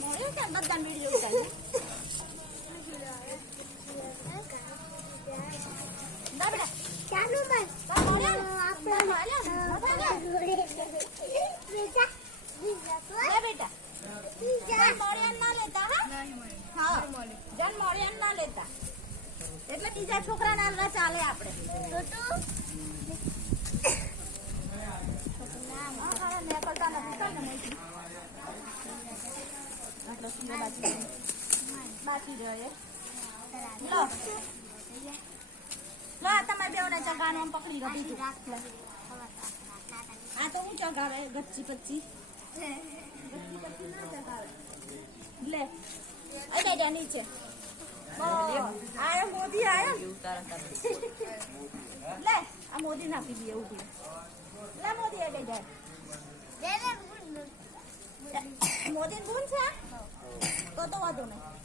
મળ્યો કે બધા વિડીયો ઉતારી ના બેટા ચાલુ બસ મળ્યો આપણે મળ્યો બેટા જન મળ્યા ના લેતા હા જન મળ્યા ના લેતા એટલે બીજા છોકરાને આલવા ચાલે આપણે બાકી રહ્યો લો લો તમારે બેવને ચગાનો પકડી રહી આ તો હું ચગાવે ગચ્ચી પચ્ચી ના ચગાવે લે અરે જા નીચે આયો મોદી આયો લે આ મોદી નાખી દે ઉભી લે મોદી આ જાય મોદી ગુણ છે તો વાંધો નહીં